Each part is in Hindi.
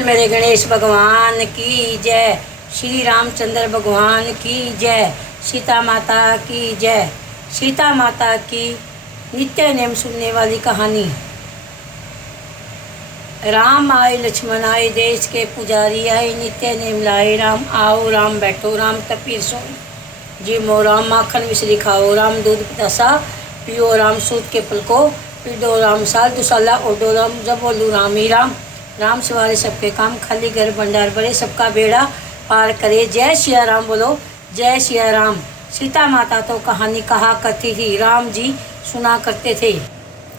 मेरे गणेश भगवान की जय। श्री रामचंद्र भगवान की जय। सीता माता की जय। सीता माता की नित्य नेम सुनने वाली कहानी। राम आए लक्ष्मण आए, देश के पुजारी आए, नित्य नेम लाए राम। आओ राम, बैठो राम, तपीर सो जी मो राम। माखन मिश्री खाओ राम, दूध पितासा पियो राम। सूत के फल को पीडो राम, साल दुसाला ओडो राम। जब बोलू राम ही राम, राम सवारे सबके काम। खाली घर भंडार भरे, सबका बेड़ा पार करे। जय सिया राम बोलो, जय सिया राम। सीता माता तो कहानी कहा करती थी, राम जी सुना करते थे।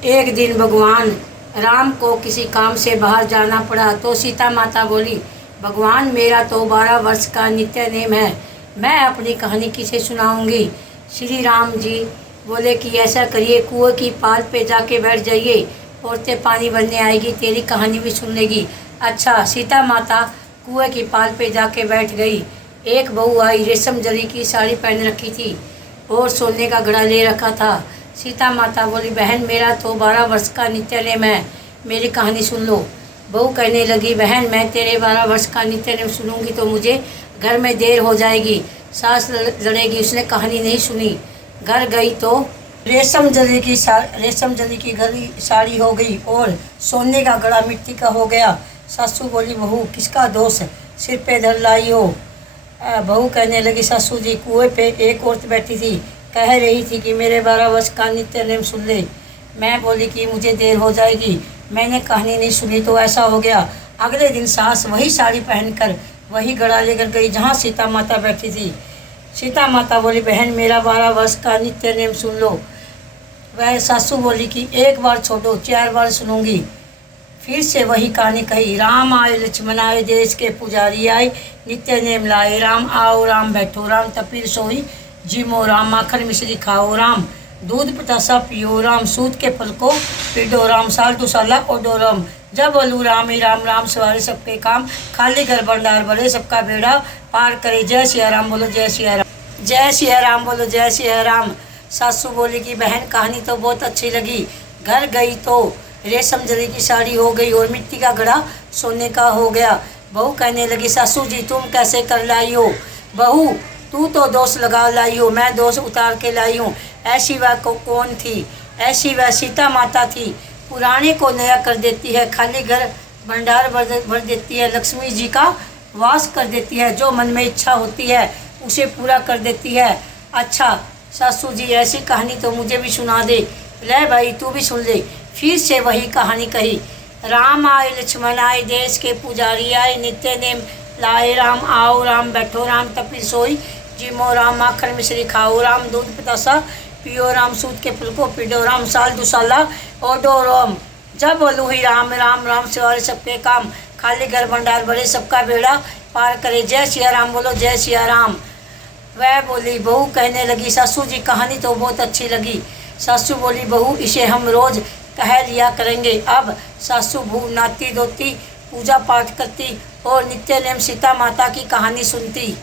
एक दिन भगवान राम को किसी काम से बाहर जाना पड़ा तो सीता माता बोली, भगवान मेरा तो 12 वर्ष का नित्य नेम है, मैं अपनी कहानी किसे सुनाऊंगी। श्री राम जी बोले कि ऐसा करिए, कुएं की पाल पे जाके बैठ जाइए, औरतें पानी भरने आएगी, तेरी कहानी भी सुन लेगी। अच्छा, सीता माता कुएं की पाल पे जाके बैठ गई। एक बहू आई, रेशम जरी की साड़ी पहन रखी थी और सोने का घड़ा ले रखा था। सीता माता बोली, बहन मेरा तो 12 वर्ष का नित्य नेम है, मेरी कहानी सुन लो। बहू कहने लगी, बहन मैं तेरे 12 वर्ष का नित्य नेम सुनूंगी तो मुझे घर में देर हो जाएगी, सास लड़ेगी। उसने कहानी नहीं सुनी, घर गई तो रेशम जरी की गली साड़ी हो गई और सोने का घड़ा मिट्टी का हो गया। सासू बोली, बहू किसका दोष सिर पे धर लाई हो। बहू कहने लगी, सासू जी कुएं पे एक औरत बैठी थी, कह रही थी कि मेरे 12 वर्ष का नित्य नेम सुन ले। मैं बोली कि मुझे देर हो जाएगी, मैंने कहानी नहीं सुनी तो ऐसा हो गया। अगले दिन सास वही साड़ी पहनकर वही घड़ा लेकर गई जहाँ सीता माता बैठी थी। सीता माता बोली, बहन मेरा 12 वर्ष का नित्य नेम सुन लो। वह सासू बोली कि एक बार छोड़ो, 4 बार सुनूंगी। फिर से वही कहानी कही, राम आए लक्ष्मण आए, देश के पुजारी आए, नित्य नेम लाए राम। आओ राम, बैठो राम, तपीर सोई जिमो राम। माखन मिश्री खाओ राम, दूध पितासा पियो राम। सूत के फल को पीडो राम, साल दुसाला ओडो राम। जब बोलू राम ही राम, राम सवारे सबके काम। खाली घर भंडार भरे, सबका बेड़ा पार करे। जय सिया राम बोलो, जय सिया राम। जय सिया राम बोलो, जय सिया राम। सासू बोली कि बहन कहानी तो बहुत अच्छी लगी। घर गई तो रेशम जरी की साड़ी हो गई और मिट्टी का घड़ा सोने का हो गया। बहू कहने लगी, सासू जी तुम कैसे कर लाई हो। बहू तू तो दोष लगा लाई हो, मैं दोष उतार के लाई हूँ। ऐसी वह कौन थी, ऐसी वह सीता माता थी, पुराने को नया कर देती है, खाली घर भंडार भर देती है, लक्ष्मी जी का वास कर देती है, जो मन में इच्छा होती है उसे पूरा कर देती है। अच्छा सासू जी ऐसी कहानी तो मुझे भी सुना दे। ले भाई तू भी सुन ले। फिर से वही कहानी कही, राम आए लक्ष्मण आए, देश के पुजारी आए, नित्य नेम लाए राम। आओ राम, बैठो राम, तपीर सोई जिमो राम। माखन मिश्री खाओ राम, दूध पितासा पियो राम। सूत के फल को पीडो राम, साल दुसाला ओडो राम। जब बोलू ही राम राम, राम सवारे सबके काम। खाली घर भंडार भरे, सबका बेड़ा पार करे। जय सिया राम बोलो, जय सिया राम। वह बोली, बहू कहने लगी, सासू जी कहानी तो बहुत अच्छी लगी। सासू बोली, बहू इसे हम रोज कह लिया करेंगे। अब सासू बहू नाती धोती, पूजा पाठ करती और नित्य नेम सीता माता की कहानी सुनती।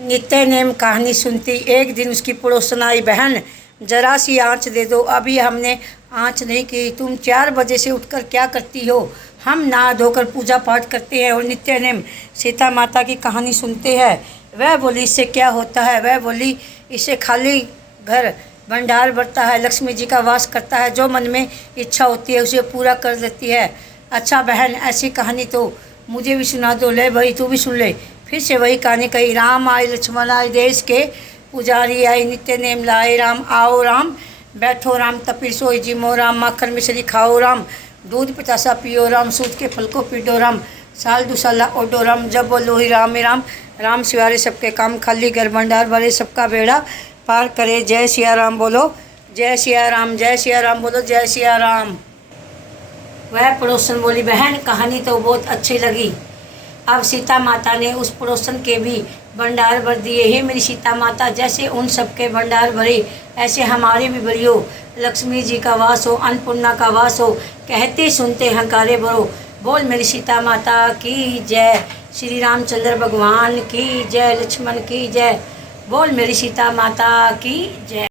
नित्य नेम कहानी सुनती। एक दिन उसकी पड़ोसन आई, बहन जरा सी आँच दे दो, अभी हमने आँच नहीं की। तुम 4 बजे से उठकर क्या करती हो। हम नहा धोकर पूजा पाठ करते हैं और नित्य नेम सीता माता की कहानी सुनते हैं। वह बोली, इससे क्या होता है। वह बोली, इससे खाली घर भंडार भरता है, लक्ष्मी जी का वास करता है, जो मन में इच्छा होती है उसे पूरा कर देती है। अच्छा बहन ऐसी कहानी तो मुझे भी सुना दो। ले भाई तू भी सुन ले। फिर से वही कहानी कही, राम आए लक्ष्मण आए, देश के पुजारी आए, नित्य नेम लाए राम। आओ राम, बैठो राम, तपीर सोई जिमो राम। माखन मिश्री खाओ राम, दूध पितासा पियो राम। सूत के फल को पीडो राम, साल दुसाला ओडो राम। जब बोलो ही राम ही राम, राम सवारे सबके काम। खाली घर भंडार भरे, सबका बेड़ा पार करे। जय सिया राम बोलो, जय सिया राम। जय सिया राम बोलो, जय सिया राम। वह पड़ोसन बोली, बहन कहानी तो बहुत अच्छी लगी। अब सीता माता ने उस पड़ोसन के भी भंडार भर दिए। हे मेरी सीता माता, जैसे उन सबके भंडार भरे ऐसे हमारे भी भरियो। लक्ष्मी जी का वास हो, अन्नपूर्णा का वास हो, कहते सुनते हंकारे भरो। बोल मेरी सीता माता की जय। श्री रामचंद्र भगवान की जय, लक्ष्मण की जय। बोल मेरी सीता माता की जय।